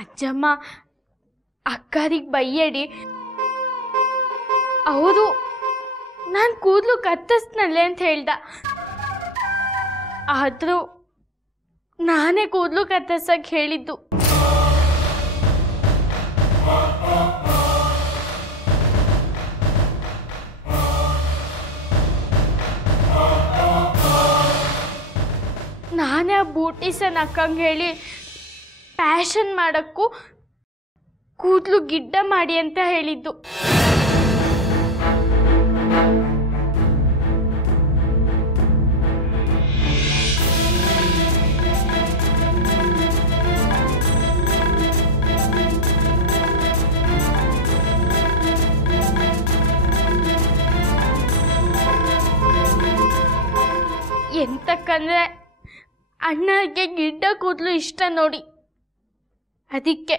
ಅಜ್ಜಮ್ಮ ಅಕ್ಕರಿಗೆ ಬೈಯಡಿ. ಅವರು ನಾನು ಕೂದಲು ಕತ್ತರಿಸ್ನಲ್ಲೇ ಅಂತ ಹೇಳ್ದ. ಆದರೂ ನಾನೇ ಕೂದಲು ಕತ್ತರಿಸಕ್ಕೆ ಹೇಳಿದ್ದು. ನಾನೇ ಆ ಬೂಟಿಸನ್ ಅಕ್ಕಂಗೆ ಹೇಳಿ ಪ್ಯಾಷನ್ ಮಾಡೋಕ್ಕೂ ಕೂದಲು ಗಿಡ್ಡ ಮಾಡಿ ಅಂತ ಹೇಳಿದ್ದು. ಎಂತಕ್ಕಂದ್ರೆ ಅಣ್ಣಗೆ ಗಿಡ್ಡ ಕೂದಲು ಇಷ್ಟ ನೋಡಿ, ಅದಕ್ಕೆ.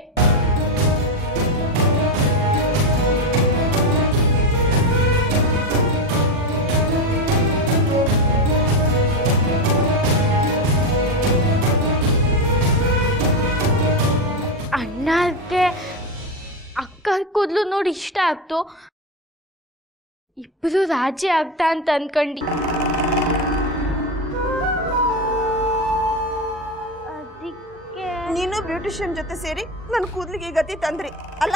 ಅಣ್ಣಗೆ ಅಕ್ಕ ಕೂದಲು ನೋಡಿ ಇಷ್ಟ ಆಗ್ತು, ಇಬ್ಬರು ರಾಜಿ ಆಗ್ತಾ ಅಂತ ಅನ್ಕೊಂಡಿ. ನೀನು ಬ್ಯೂಟಿಷಿಯನ್ ಜೊತೆ ಸೇರಿ ನನ್ನ ಕೂದಲಿಗೆ ಗತಿ ತಂದ್ರಿ ಅಲ್ಲ?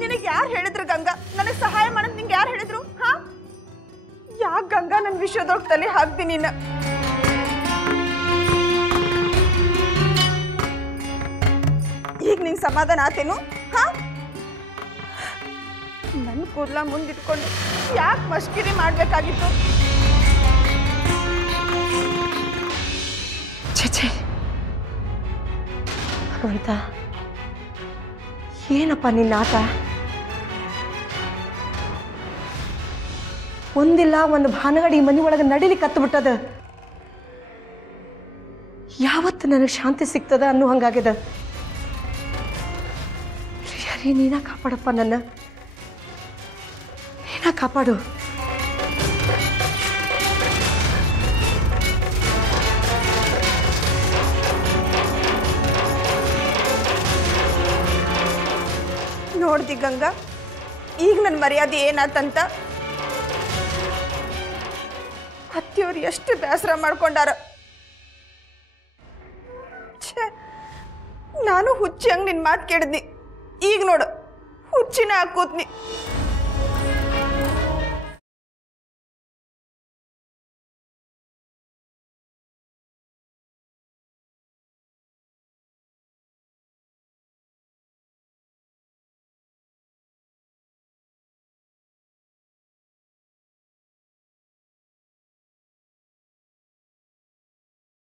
ನಿನಗೆ ಯಾರು ಹೇಳಿದ್ರು ಗಂಗಾ ನನಗೆ ಸಹಾಯ ಮಾಡೋದು? ನಿಂಗೆ ಯಾರು ಹೇಳಿದ್ರು? ಹಾ, ಯಾಕೆ ಗಂಗಾ ನನ್ನ ವಿಷಯದೊಳಗೆ ತಲೆ ಹಾಕ್ದಿ ನೀನು? ಈಗ ನಿಂಗೆ ಸಮಾಧಾನ ಆತೇನು? ಹಾ, ನನ್ನ ಕೂದಲ ಮುಂದಿಟ್ಕೊಂಡು ಯಾಕೆ ಮಷ್ಕಿರಿ ಮಾಡಬೇಕಾಗಿತ್ತು? ಛೇ ಭಗವಂತ, ಏನಪ್ಪ ನಿನ್ನ ಆಟ? ಒಂದಿಲ್ಲ ಒಂದು ಭಾನಗಡಿ ಮನೆ ಒಳಗೆ ನಡಿಲಿಕ್ಕೆ ಹತ್ತುಬಿಟ್ಟದ. ಯಾವತ್ತು ನನಗೆ ಶಾಂತಿ ಸಿಗ್ತದ ಅನ್ನೋ ಹಂಗಾಗ್ಯದ. ಯಾರೇ ನೀನ ಕಾಪಾಡಪ್ಪ, ನನ್ನ ನೀನ ಕಾಪಾಡು. ನೋಡ್ದಿ ಗಂಗಾ, ಈಗ ನನ್ನ ಮರ್ಯಾದೆ ಏನಾತಂತ? ಅತ್ತಿಯವ್ರು ಎಷ್ಟು ಬೇಸರ ಮಾಡ್ಕೊಂಡಾರ. ಛೇ, ನಾನು ಹುಚ್ಚಿ ಹಂಗೆ ನಿನ್ನ ಮಾತು ಕೇಳಿದ್ನಿ. ಈಗ ನೋಡು, ಹುಚ್ಚಿನ ಹಾಕೋತ್ನಿ.